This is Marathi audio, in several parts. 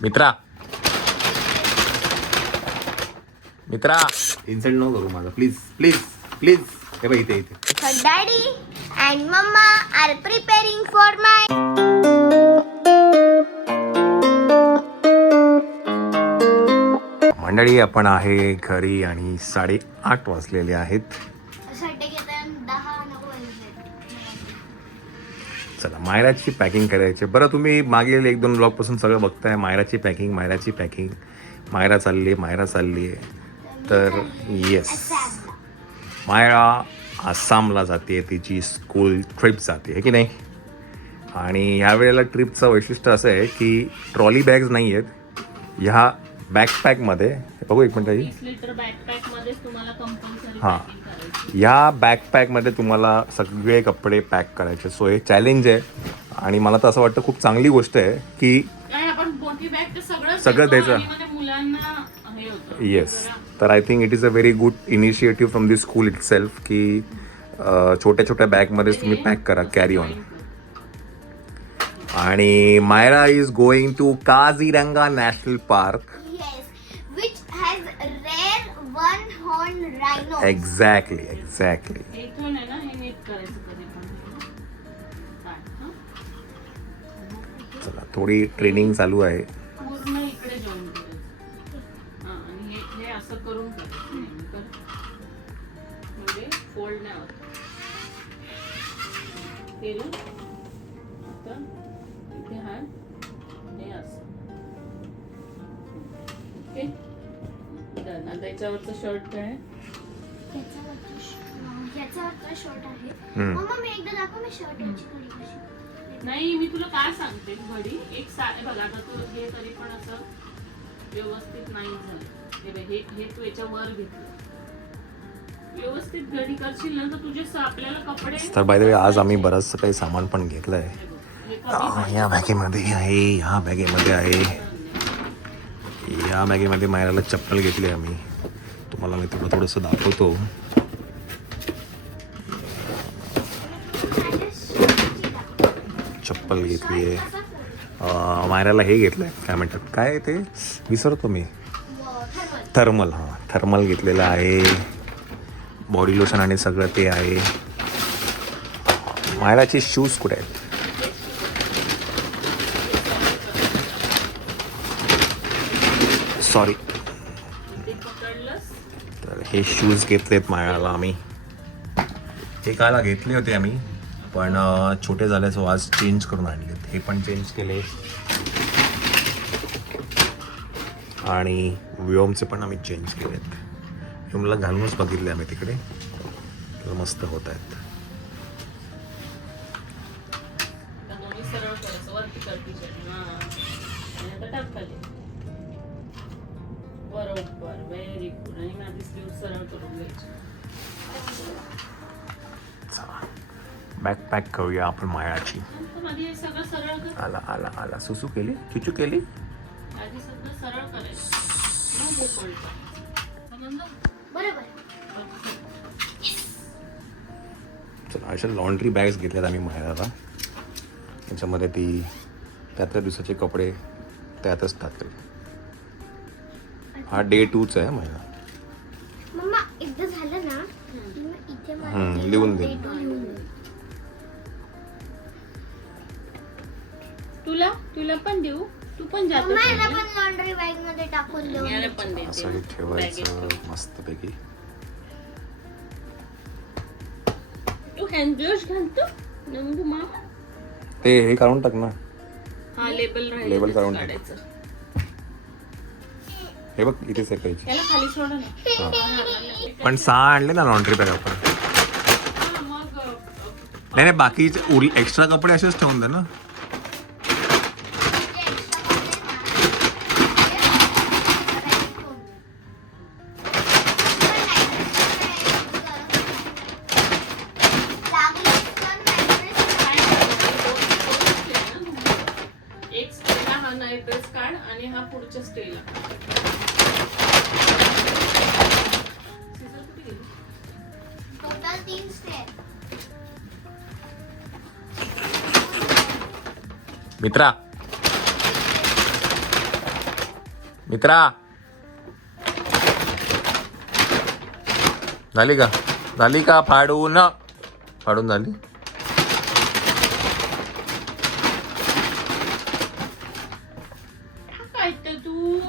मित्रा मित्रा इन्सल्ट नको करू माझा प्लीज प्लीज प्लीज. हे बघ इथे इथे. Her daddy and mama are preparing for my मंडळी आपण आहे घरी आणि 8:30 वाजलेले आहेत. चला मायराची पॅकिंग करायची. बरं तुम्ही मागील 1-2 ब्लॉग पासून सगळं बघताय. मायराची पॅकिंग मायरा चालली आहे. तर येस मायरा आसामला जाते. तिची स्कूल ट्रिप जाते आहे की नाही. आणि ह्या वेळेला ट्रिपचं वैशिष्ट्य असं आहे की ट्रॉली बॅग्स नाही आहेत. ह्या बॅकपॅकमध्ये बघू एक मिनिट. 20 लिटर बॅकपॅकमध्येच तुम्हाला कंपल्सरी हां पॅकिंग करायची. या बॅकपॅकमध्ये तुम्हाला सगळे कपडे पॅक करायचे. सो हे चॅलेंज आहे आणि मला तर असं वाटतं खूप चांगली गोष्ट आहे की काय आपण मोठी बॅग ते सगळं द्यायचं. आणि मध्ये मुलांना हे होतं. येस तर I think it is a very good initiative from the school it self की छोट्या छोट्या बॅगमध्येच तुम्ही पॅक करा कॅरी ऑन. आणि Myra is going to Kaziranga national park. which has rare one-horned rhino. Exactly इथून आहे ना हे नीट करायचं कधी पण. चला थोडी ट्रेनिंग चालू आहे. पूर्ण इकडे जॉईन करायचं. आणि हे असं करून करायचं नेहमी कर. म्हणजे फोल्ड नाही होत. केलं आता इथे हात हे असं. Okay done. आता याच्यावरचं शर्ट काय आहे? याच्यावरचा शर्ट आहे. हम्म. मम्मा मी एकदा दाखव मी शर्ट याची घडी कशी. नाही मी तुला काय सांगते घडी एक बघा आता तू हे तरी पण असं व्यवस्थित नाही झालं. हे बघ, हे तू याच्या वर घेतलं. व्यवस्थित घडी करशील ना तर तुझे आपल्याला कपडे. तर बाय द वे आज आम्ही बरंचसं काही सामान पण घेतलं आहे. हे कमी या बॅगेमध्ये आहे. ह्या बॅगेमध्ये आहे. या बॅगेमध्ये मायराला चप्पल घेतली आम्ही. तुम्हाला मी थोडंसं दाखवतो. चप्पल घेतली आहे. मायराला हे घेतलं आहे काय म्हणतात काय ते विसरतो मी. थर्मल. हां थर्मल घेतलेलं आहे. बॉडी लोशन आणि सगळं ते आहे. मायराचे शूज कुठे आहेत. सॉरी. ते पकडलंस तर हे शूज घेतलेत मायराला आम्ही. हे काला घेतले होते आम्ही पण छोटे झाले सो आज चेंज करून आणलेत. हे पण चेंज केले आणि व्योमचे पण आम्ही चेंज केलेत. व्योमला घालूनच बघितले आम्ही तिकडे. तर मस्त होत आहेत. दोन्ही सरळ करायचं वरती करती आणि आता टाक खाली. बरोबर व्हेरी गुड. आणि माझी स्लीव सरळ करून घ्यायची. बॅकपॅक करूया आपण मायराची. नंतर आधी हे सगळं सरळ कर. आला सुसू केली चुचू केली. आधी सगळं सरळ करायचं. मग हे पलटं. समजलं? बरोबर. चला अशा लॉन्ड्री बॅग्स घेतल्यात आम्ही मायराला. याच्यामध्ये ती त्या दिवसाचे कपडे त्यातच टाकले. हा Day 2चा आहे मायरा. मम्मा एकदा झालं ना मग इथे लिहून दे. तुला पण देऊ. तू पण जातो. मला पण लॉन्ड्री बॅग मध्ये टाकून देऊ. याला पण दे. असं हे ठेवायचं मस्तपैकी. तू हँड ग्लोव्स घालतो नंबू मामा. ते हे काढून टाक ना. हा लेबल राहील. लेबल काढून टाक. काढायचं. हे बघ इथे सेट करायची. याला खाली सोडा ना. पण 6 आणले ना लॉन्ड्री बॅग आपण. मग नाही बाकीचे एक्स्ट्रा कपडे असेच ठेवून दे ना. एक स्टेला हा नाईट ड्रेस काढ आणि हा पुढच्या स्टेला. Total 3 step. मित्रा मित्रा झाली का फाडून झाली. काय ते तू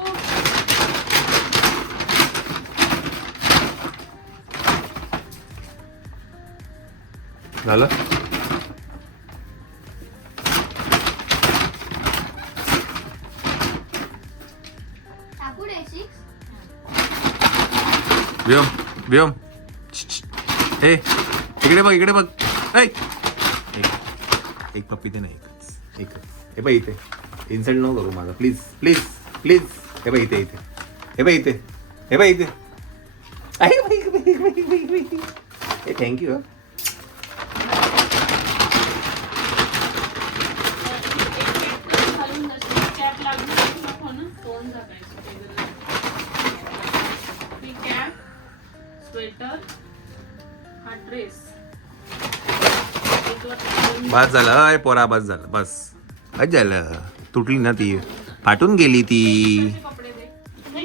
झालं. टाकू दे six? व्योम हे इकडे बघ ऐ. एक पप्पी दे ना. एक हे बाई इथे इन्सल्ट नको करू माझा. प्लीज हे बाई इथे हे बाई इथे थँक्यू. घालून कॅप लागून नको ना, तोंड झाकायचं. ती कॅप, स्वेटर, हा ड्रेस बस झालं. अय पोरा बस झालं. तुटली ना ती, फाटून गेली ती. कपडे दे.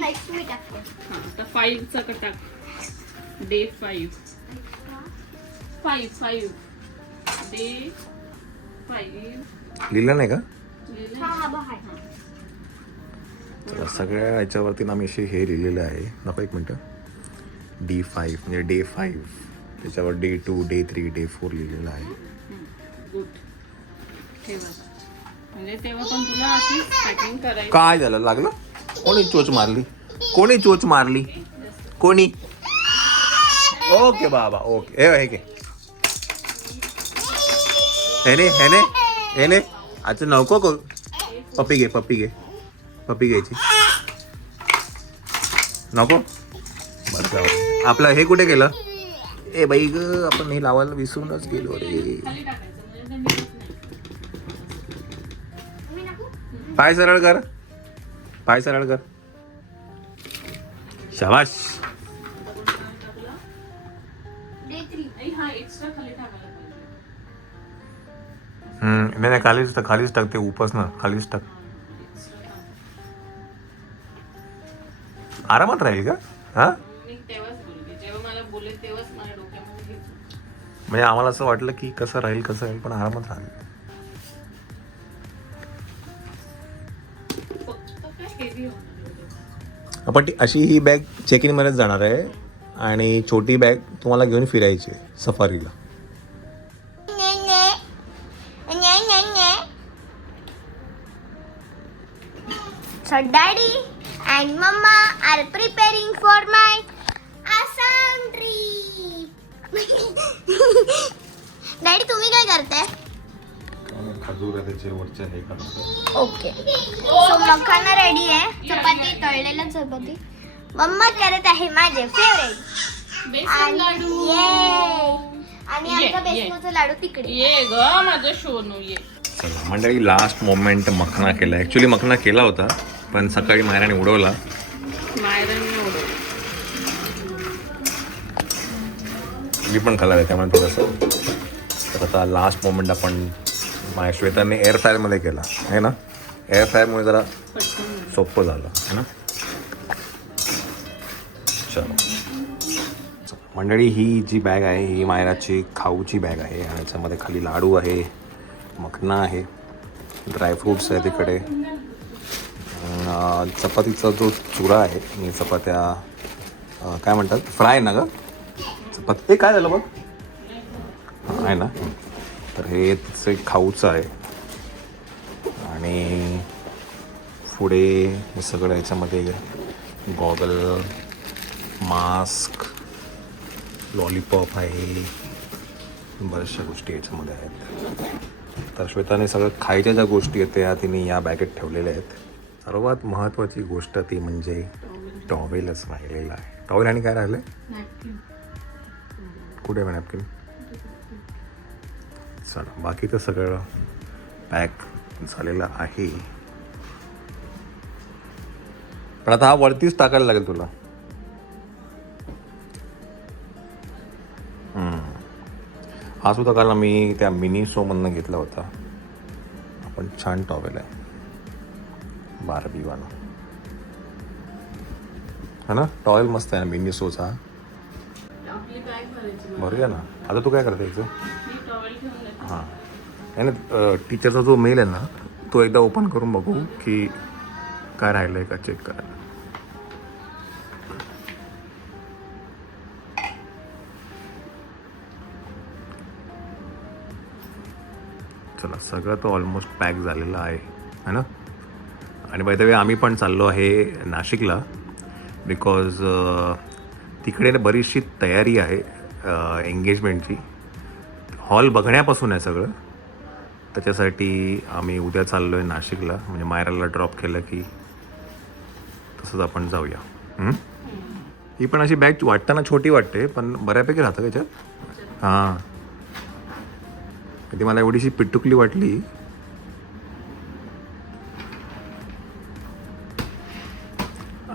Next मी टाकते. हा, आता 5 चा टाक. डे 5 डे 5 लिहिलं नाही का? हा बघ आहे. चला, सगळ्या याच्यावरती ना मी अशी हे लिहिलेलं आहे. नको एक मिनटं. D5 म्हणजे डे 5, त्याच्यावर डे 2 डे 3 डे 4 लिहिलेलं आहे. गुड. ठेवा. म्हणजे तेव्हा पण तुला अशी पॅकिंग करायची. काय झालं? लागलं? कोणी चोच मारली? कोणी? ओके बाबा ओके. हे घे. हे ने अच्छा नको करू. पप्पी घ्यायची नको. बरं जाऊ. आपलं हे कुठे गेलं? ए बाई ग, आपण हे लावायला विसरूनच गेलो रे. खाली टाकायचं म्हणजे ते मिळत नाही. मी टाकू? पाय सरळ कर. शाबाश. Day 3. नाही, हा एक्स्ट्रा खाली टाकायला पाहिजे. नाही खालीच टाक ते उपस ना. खालीच टाक. एक्स्ट्रा टाक. आरामात राहील का? हा मी तेव्हाच बोलले, जेव्हा मला बोलेल तेव्हाच माझ्या डोक्यामध्ये घेतलं. म्हणजे आम्हाला असं वाटलं की कसं राहील पण आरामात राहील. फक्त काय हेवी होणार एवढं. आपण अशी ही बॅग चेक इन मध्येच जाणार आहे आणि छोटी बॅग तुम्हाला घेऊन फिरायची आहे सफारीला. So daddy and mama are preparing for my Assam trip. Daddy तुम्ही काय करताय? खजूर आहे त्याचे वरचे हे करणार. ओके. सो मखाना रेडी आहे. चपाती, तळलेला चपाती. मम्मा करत आहे माझे फेवरेट. बेसन लाडू. आणि आमचा बेसनाचा लाडू तिकडे. ये ग माझं शोनू ये. चला मंडळी, लास्ट मोमेंट मखना केला. ॲक्च्युली मखना केला होता पण सकाळी मायराने उडवला. मायरांनी उडवलं. मी पण खाल्ला आहे त्यामुळे थोडंसं. तर आता लास्ट मोमेंट आपण माझ्या श्वेताने एअर फ्रायरमध्ये केला आहे ना. एअर फ्रायरमुळे जरा पटकन सोपं झालं आहे ना. चलो मंडळी, ही जी बॅग आहे ही मायराची खाऊची बॅग आहे आणि याच्यामध्ये खाली लाडू आहे, मखना आहे, ड्रायफ्रूट्स आहे तिकडे, चपातीचा जो चुरा आहे आणि चपात्या काय म्हणतात फ्राय ना ग चपाती. हे काय झालं बघ आहे ना. तर हे तिचं एक खाऊचं आहे आणि पुढे हे सगळं याच्यामध्ये गॉगल, मास्क, लॉलीपॉप आहे, बऱ्याचशा गोष्टी याच्यामध्ये आहेत. तर श्वेताने सगळं खायच्या ज्या गोष्टी आहेत त्या तिने या बॅगेत ठेवलेल्या आहेत. सर्वात महत्त्वाची गोष्ट ती म्हणजे टॉवेलच राहिलेला आहे. टॉवेल आणि काय राहिलं आहे? नॅपकिन. कुठे आहे नॅपकिन? चला, बाकीचं सगळं पॅक झालेलं आहे. पण आता हा वरतीच टाकायला लागेल तुला. हा सुद्धा काल मी त्या मिनी शोमधनं घेतला होता. आपण छान टॉवेल आहे बार्बीवाला. है ना. टॉयल मस्त आहे ना मिनिसोचा. आपली बॅग भरायची मग. बरोबर ना. आता तू काय करते याचं? मी टॉवेल घेऊन येते. हां आणि टीचरचा जो मेल आहे ना तो एकदा ओपन करून बघू की काय राहिलं आहे का चेक करायला. चला सगळं तो ऑलमोस्ट पॅक झालेलं आहे है ना. आणि बाय द वे आम्ही पण चाललो आहे नाशिकला बिकॉज तिकडे ना बरीचशी तयारी आहे एंगेजमेंटची. हॉल बघण्यापासून आहे सगळं. त्याच्यासाठी आम्ही उद्या चाललो आहे नाशिकला. म्हणजे मायराला ड्रॉप केलं की तसंच आपण जाऊया. ही पण अशी बॅग वाटताना छोटी वाटते पण बऱ्यापैकी राहतं त्याच्यात. हां ती मला एवढीशी पिटुकली वाटली.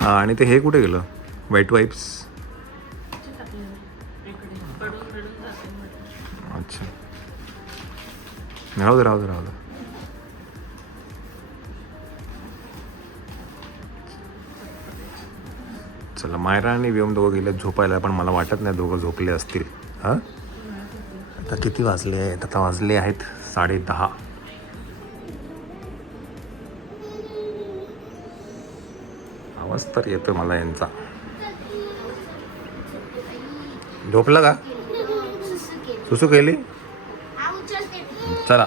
आणि ते हे कुठे गेलं व्हाईट वाईप्स. अच्छा राहू दे राहू दे राहू दे. चला मायरा आणि व्योम दोघं गेले झोपायला पण मला वाटत नाही दोघं झोपले असतील. हां आता किती वाजले आहेत? आता वाजले आहेत 10:30. आवाज तर येतो मला यांचा. झोपलं का? सुसू केली. चला